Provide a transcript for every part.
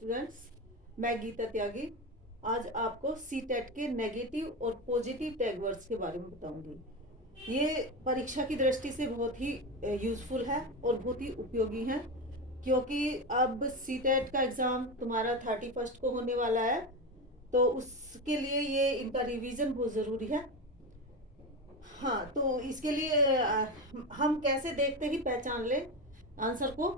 Students, मैं गीता त्यागी आज आपको सीटेट के नेगेटिव और पॉजिटिव टैग वर्ड्स के बारे में बताऊंगी। ये परीक्षा की दृष्टि से बहुत ही यूजफुल है और बहुत ही उपयोगी है, क्योंकि अब सीटेट का एग्ज़ाम तुम्हारा 31 को होने वाला है। तो उसके लिए ये इनका रिवीजन बहुत ज़रूरी है। हाँ, तो इसके लिए हम कैसे देखते ही पहचान लें आंसर को,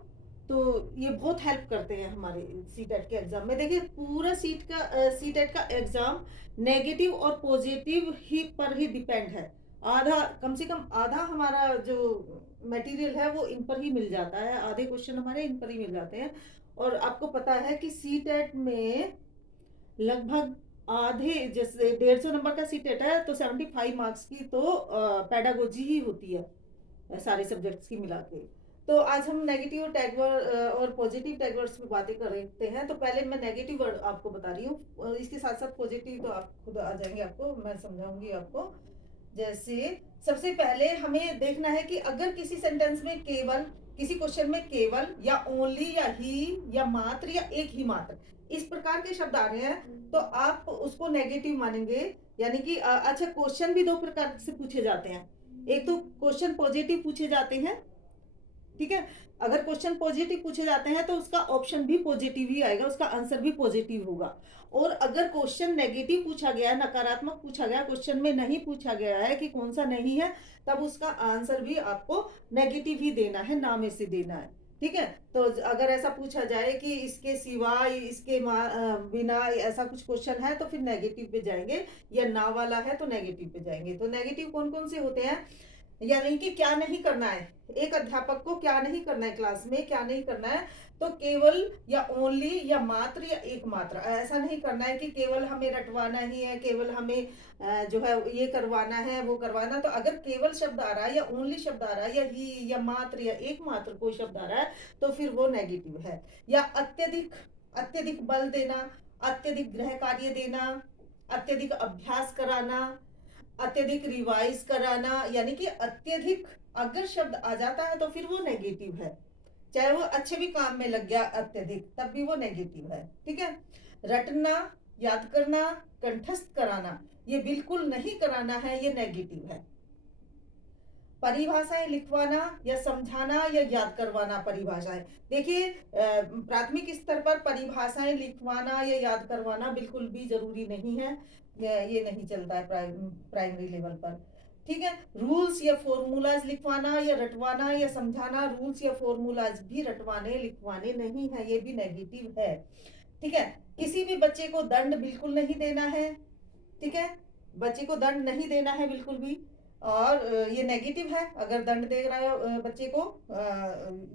तो ये बहुत हेल्प करते हैं हमारे सीटेट के एग्जाम में। देखिए, पूरा सीटेट का एग्जाम नेगेटिव और पॉजिटिव ही पर ही डिपेंड है। आधा, कम से कम आधा हमारा जो मटेरियल है वो इन पर ही मिल जाता है, आधे क्वेश्चन हमारे इन पर ही मिल जाते हैं। और आपको पता है कि सीटेट में लगभग आधे, जैसे 150 नंबर का सीटेट है तो 75 मार्क्स की तो पेडागोजी ही होती है सारे सब्जेक्ट्स की मिला के। तो आज हम नेगेटिव टैग और पॉजिटिव टैग वर्ड्स पे बातें करते हैं। तो पहले मैं नेगेटिव वर्ड आपको बता रही हूँ, इसके साथ साथ पॉजिटिव तो आप खुद आ जाएंगे, आपको मैं समझाऊंगी आपको। जैसे सबसे पहले हमें देखना है कि अगर किसी सेंटेंस में केवल, किसी क्वेश्चन में केवल या ओनली या ही या मात्र या एक ही मात्र इस प्रकार के शब्द आ रहे हैं तो आप उसको नेगेटिव मानेंगे। यानी कि अच्छा, क्वेश्चन भी दो प्रकार से पूछे जाते हैं। एक तो क्वेश्चन पॉजिटिव पूछे जाते हैं, ठीक है। अगर क्वेश्चन पॉजिटिव पूछे जाते हैं तो उसका ऑप्शन भी पॉजिटिव ही आएगा, उसका आंसर भी पॉजिटिव होगा। और अगर क्वेश्चन नेगेटिव पूछा गया है, नकारात्मक पूछा गया, क्वेश्चन में नहीं पूछा गया है कि कौन सा नहीं है, तब उसका आंसर भी आपको नेगेटिव ही देना है, ना में से देना है, ठीक है। तो अगर ऐसा पूछा जाए कि इसके सिवाय, इसके बिना, ऐसा कुछ क्वेश्चन है तो फिर नेगेटिव पे जाएंगे, या ना वाला है तो नेगेटिव पे जाएंगे। तो नेगेटिव कौन कौन से होते हैं, यानी कि क्या नहीं करना है, एक अध्यापक को क्या नहीं करना है, क्लास में क्या नहीं करना है। तो केवल या ओनली या मात्र या एकमात्र, ऐसा नहीं करना है कि केवल हमें रटवाना ही है, केवल हमें जो है ये करवाना है, वो करवाना। तो अगर केवल शब्द आ रहा है या ओनली शब्द आ रहा है या ही या मात्र या एकमात्र कोई शब्द आ रहा है तो फिर वो नेगेटिव है। या अत्यधिक, अत्यधिक बल देना, अत्यधिक गृह कार्य देना, अत्यधिक अभ्यास कराना, अत्यधिक रिवाइज कराना, यानी कि अत्यधिक अगर शब्द आ जाता है तो फिर वो नेगेटिव है। चाहे वो अच्छे भी काम में लग गया अत्यधिक, तब भी वो नेगेटिव है, ठीक है। रटना, याद करना, कंठस्थ कराना, ये बिल्कुल नहीं कराना है, ये नेगेटिव है। परिभाषाएं लिखवाना या समझाना या याद करवाना, परिभाषाएं देखिए, प्राथमिक स्तर पर परिभाषाएं लिखवाना या याद करवाना बिल्कुल भी जरूरी नहीं है, ये नहीं चलता है प्राइमरी लेवल पर, ठीक है। रूल्स या फॉर्मूलाज लिखवाना या रटवाना या समझाना, रूल्स या फॉर्मूलाज भी रटवाने लिखवाने नहीं है, ये भी नेगेटिव है, ठीक है। किसी भी बच्चे को दंड बिल्कुल नहीं देना है, ठीक है, बच्चे को दंड नहीं देना है बिल्कुल भी। और ये नेगेटिव है, अगर दंड दे रहे हो बच्चे को,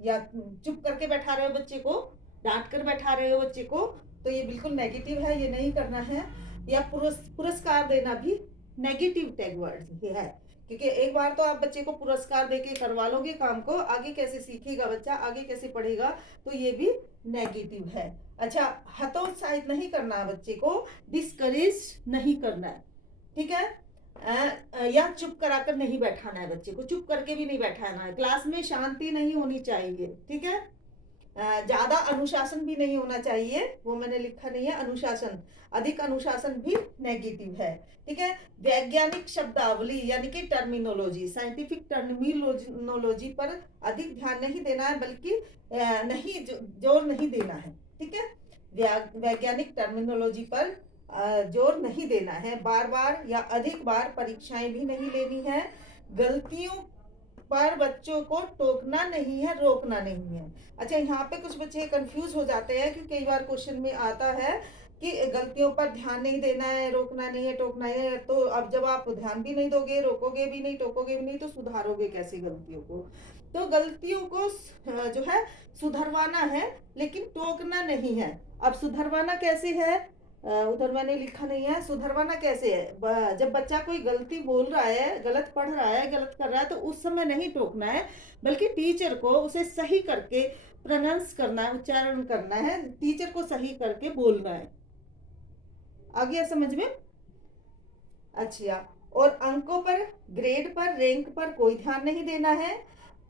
या चुप करके बैठा रहे हो बच्चे को, डांट कर बैठा रहे हो बच्चे को, तो ये बिल्कुल नेगेटिव है, ये नहीं करना है। या पुरस्कार देना भी नेगेटिव टैग वर्ड है, क्योंकि एक बार तो आप बच्चे को पुरस्कार देके करवा लोगे काम को, आगे कैसे सीखेगा बच्चा, आगे कैसे पढ़ेगा, तो ये भी नेगेटिव है। अच्छा, हतोत्साहित नहीं करना बच्चे को, डिस्करेज नहीं करना है, ठीक है। या चुप कराकर नहीं बैठाना है बच्चे को, चुप करके भी नहीं बैठाना है, क्लास में शांति नहीं होनी चाहिए, ठीक है। ज्यादा अनुशासन भी नहीं होना चाहिए, वो मैंने लिखा नहीं है अनुशासन, अधिक अनुशासन भी नेगेटिव है, ठीक है। वैज्ञानिक शब्दावली यानी कि टर्मिनोलॉजी, साइंटिफिक टर्मिनोलॉजी पर अधिक ध्यान नहीं देना है, बल्कि नहीं जोर नहीं देना है, ठीक है। वैज्ञानिक टर्मिनोलॉजी पर जोर नहीं देना है, बार बार या अधिक बार परीक्षाएं भी नहीं लेनी है, गलतियों पर बच्चों को टोकना नहीं है, रोकना नहीं है। अच्छा, यहाँ पे कुछ बच्चे कंफ्यूज हो जाते हैं, क्योंकि कई बार क्वेश्चन में आता है कि गलतियों पर ध्यान नहीं देना है, रोकना नहीं है, टोकना है। तो अब जब आप ध्यान भी नहीं दोगे, रोकोगे भी नहीं, टोकोगे भी नहीं, तो सुधारोगे कैसे गलतियों को। तो गलतियों को जो है सुधरवाना है, लेकिन टोकना नहीं है। अब सुधरवाना कैसे है, उधर मैंने लिखा नहीं है, सुधरवाना कैसे है। जब बच्चा कोई गलती बोल रहा है, गलत पढ़ रहा है, गलत कर रहा है, तो उस समय नहीं टोकना है, बल्कि टीचर को उसे सही करके प्रोनाउंस करना है, उच्चारण करना है, टीचर को सही करके बोलना है। आ गया समझ में। अच्छा, और अंकों पर, ग्रेड पर, रैंक पर कोई ध्यान नहीं देना है,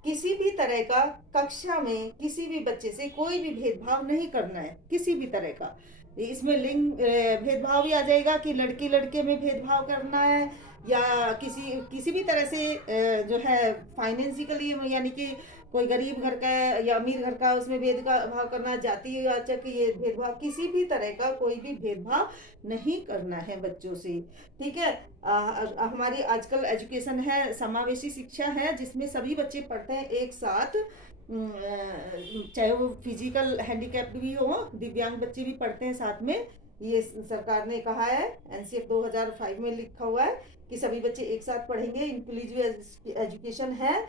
किसी भी तरह का कक्षा में किसी भी बच्चे से कोई भी भेदभाव नहीं करना है, किसी भी तरह का। इसमें लिंग भेदभाव भी आ जाएगा कि लड़की लड़के में भेदभाव करना है, या किसी किसी भी तरह से जो है फाइनेंसिकली, यानी कि कोई गरीब घर का है या अमीर घर का, उसमें भेदभाव करना, जाति वाचक ये भेदभाव, किसी भी तरह का कोई भी भेदभाव नहीं करना है बच्चों से। ठीक है। हमारी आजकल एजुकेशन है, समावेशी शिक्षा है, जिसमें सभी बच्चे पढ़ते हैं एक साथ। चाहे वो फिजिकल हैंडीकैप्ड भी हो, दिव्यांग बच्चे भी पढ़ते हैं साथ में। ये सरकार ने कहा है, एनसीएफ 2005 में लिखा हुआ है कि सभी बच्चे एक साथ पढ़ेंगे, इंक्लूसिव एजुकेशन है।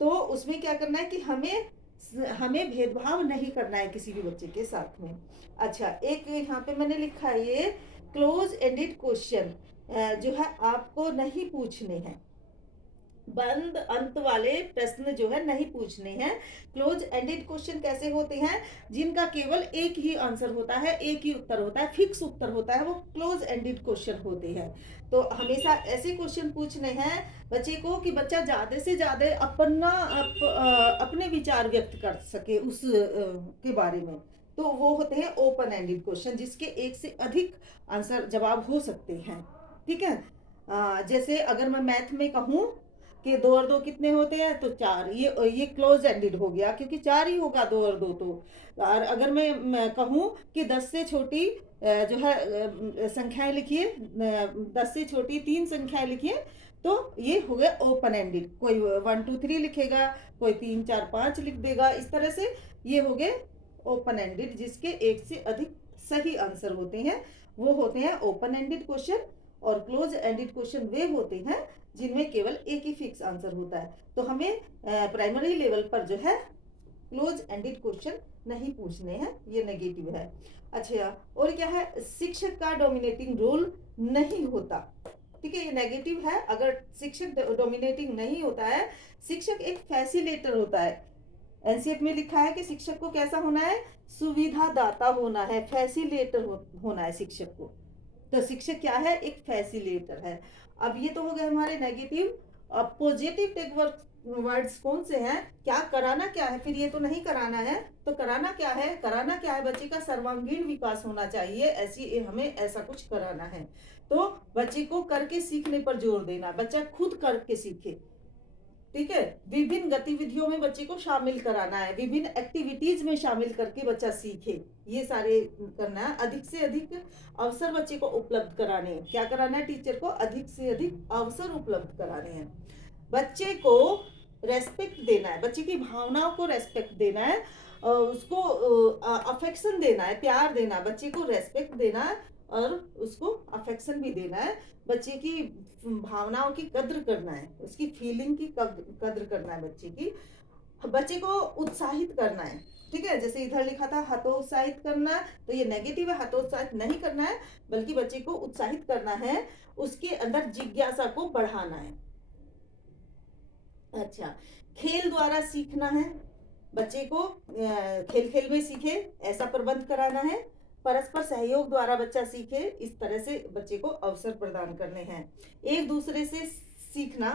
तो उसमें क्या करना है कि हमें भेदभाव नहीं करना है किसी भी बच्चे के साथ में। अच्छा, एक यहाँ पे मैंने लिखा है ये क्लोज एंडेड क्वेश्चन जो है आपको नहीं पूछने हैं, बंद अंत वाले प्रश्न जो है नहीं पूछने हैं। क्लोज एंडेड क्वेश्चन कैसे होते हैं? जिनका केवल एक ही आंसर होता है, एक ही उत्तर होता है, फिक्स उत्तर होता है, वो क्लोज एंडेड क्वेश्चन होते हैं। तो हमेशा ऐसे क्वेश्चन पूछने हैं बच्चे को कि बच्चा ज्यादा से ज्यादा अपने विचार व्यक्त कर सके उस के बारे में। तो वो होते हैं ओपन एंडेड क्वेश्चन, जिसके एक से अधिक आंसर जवाब हो सकते हैं। ठीक है। जैसे अगर मैं मैथ में कहूँ कि 2 और 2 कितने होते हैं, तो 4, ये क्लोज एंडेड हो गया, क्योंकि 4 ही होगा, 2 और 2 तो। और अगर मैं कहूँ कि 10 से छोटी जो है संख्याएं लिखिए, 10 से छोटी 3 संख्याएं लिखिए, तो ये हो गया ओपन एंडेड। कोई 1 2 3 लिखेगा, कोई 3 4 5 लिख देगा, इस तरह से ये हो गए ओपन एंडेड, जिसके एक से अधिक सही आंसर होते हैं, वो होते हैं ओपन एंडेड क्वेश्चन। और क्लोज एंडेड क्वेश्चन वे होते हैं जिनमें केवल एक ही फिक्स आंसर होता है। तो हमें प्राइमरी लेवल पर जो है क्लोज एंडेड क्वेश्चन नहीं पूछने हैं, ये नेगेटिव है। अच्छा, और क्या है? शिक्षक का डोमिनेटिंग रोल नहीं होता। ठीक है, ये नेगेटिव है। अगर शिक्षक डोमिनेटिंग नहीं होता है, शिक्षक एक फैसिलेटर होता है। एनसीएफ में लिखा है कि शिक्षक को कैसा होना है? सुविधादाता होना है, फैसिलेटर होना है शिक्षक को। तो शिक्षक क्या है? एक फैसिलिटेटर है। अब ये तो हो गए हमारे नेगेटिव। अब पॉजिटिव टेक वर्ड्स कौन से हैं? क्या कराना क्या है? फिर ये तो नहीं कराना है, तो कराना क्या है? कराना क्या है? बच्चे का सर्वांगीण विकास होना चाहिए, ऐसी हमें ऐसा कुछ कराना है। तो बच्चे को करके सीखने पर जोर देना, बच्चा खुद करके सीखे। ठीक है। विभिन्न गतिविधियों में बच्चे को शामिल कराना है, विभिन्न एक्टिविटीज में शामिल करके बच्चा सीखे, ये सारे करना है। अधिक से अधिक अवसर बच्चे को उपलब्ध कराने हैं। क्या कराना है? टीचर को अधिक से अधिक अवसर उपलब्ध कराने हैं। बच्चे को रेस्पेक्ट देना है, बच्चे की भावनाओं को रेस्पेक्ट देना है, उसको अफेक्शन देना है, प्यार देना, बच्चे को रेस्पेक्ट देना है और उसको अफेक्शन भी देना है। बच्चे की भावनाओं की कद्र करना है, उसकी फीलिंग की कद्र करना है बच्चे की। बच्चे को उत्साहित करना है। ठीक है, जैसे इधर लिखा था हतोत्साहित करना, तो ये नेगेटिव है, हतोत्साहित नहीं करना है, बल्कि बच्चे को उत्साहित करना है, उसके अंदर जिज्ञासा को बढ़ाना है। अच्छा, खेल द्वारा सीखना है, बच्चे को खेल खेल में सीखे ऐसा प्रबंध कराना है। परस्पर सहयोग द्वारा बच्चा सीखे, इस तरह से बच्चे को अवसर प्रदान करने हैं। एक दूसरे से सीखना,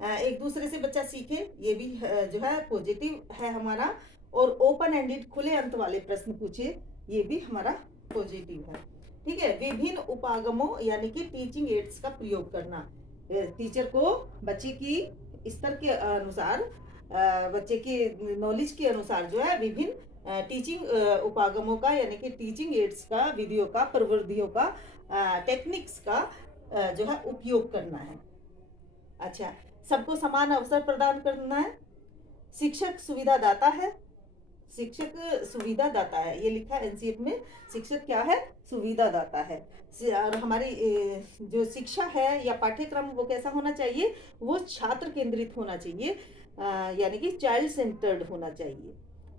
एक दूसरे से बच्चा सीखे, ये भी जो है पॉजिटिव है हमारा। और ओपन एंडेड, खुले अंत वाले प्रश्न पूछे, ये भी हमारा पॉजिटिव है। ठीक है। विभिन्न उपागमों यानी कि टीचिंग एड्स का प्रयोग करना, टीचर को बच्चे की स्तर के अनुसार, बच्चे के नॉलेज के अनुसार जो है विभिन्न टीचिंग उपागमों का, यानी कि टीचिंग एड्स का, विधियों का, प्रविधियों का, टेक्निक्स का जो है उपयोग करना है। अच्छा, सबको समान अवसर प्रदान करना है। शिक्षक सुविधादाता है, शिक्षक सुविधादाता है, ये लिखा है एनसीएफ में। शिक्षक क्या है? सुविधादाता है। और हमारी जो शिक्षा है या पाठ्यक्रम, वो कैसा होना चाहिए? वो छात्र केंद्रित होना चाहिए, यानी कि चाइल्ड सेंटर्ड होना चाहिए।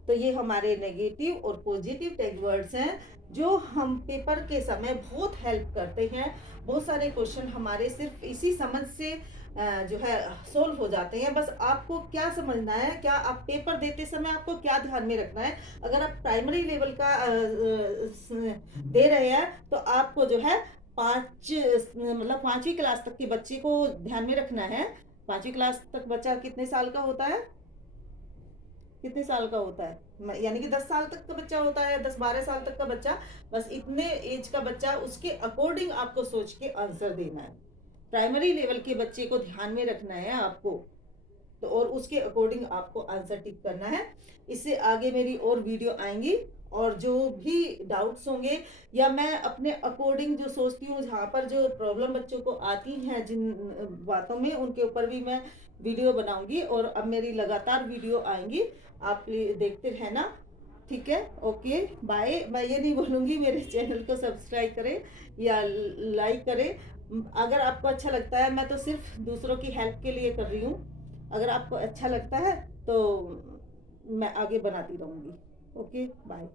तो ये हमारे नेगेटिव और पॉजिटिव टैग वर्ड्स हैं, जो हम पेपर के समय बहुत हेल्प करते हैं। बहुत सारे क्वेश्चन हमारे सिर्फ इसी समझ से जो है सोल्व हो जाते हैं। बस आपको क्या समझना है, क्या आप पेपर देते समय आपको क्या ध्यान में रखना है? अगर आप प्राइमरी लेवल का दे रहे हैं, तो आपको जो है 5वीं क्लास तक के बच्चे को ध्यान में रखना है। 5वीं क्लास तक बच्चा कितने साल का होता है? कितने साल का होता है, यानी कि 10 साल तक का बच्चा होता है, 10-12 साल तक का बच्चा, बस इतने एज का बच्चा, उसके अकॉर्डिंग आपको सोच के आंसर देना है। प्राइमरी लेवल के बच्चे को ध्यान में रखना है आपको, तो और उसके अकॉर्डिंग आपको आंसर टिक करना है। इससे आगे मेरी और वीडियो आएंगी, और जो भी डाउट्स होंगे या मैं अपने अकॉर्डिंग जो सोचती हूँ, जहाँ पर जो प्रॉब्लम बच्चों को आती हैं जिन बातों में, उनके ऊपर भी मैं वीडियो बनाऊंगी। और अब मेरी लगातार वीडियो आएंगी, आप देखते रहना। ठीक है, ओके बाय। मैं ये नहीं बोलूँगी मेरे चैनल को सब्सक्राइब करें या लाइक करें। अगर आपको अच्छा लगता है, मैं तो सिर्फ दूसरों की हेल्प के लिए कर रही हूँ। अगर आपको अच्छा लगता है तो मैं आगे बनाती रहूँगी। Okay bye.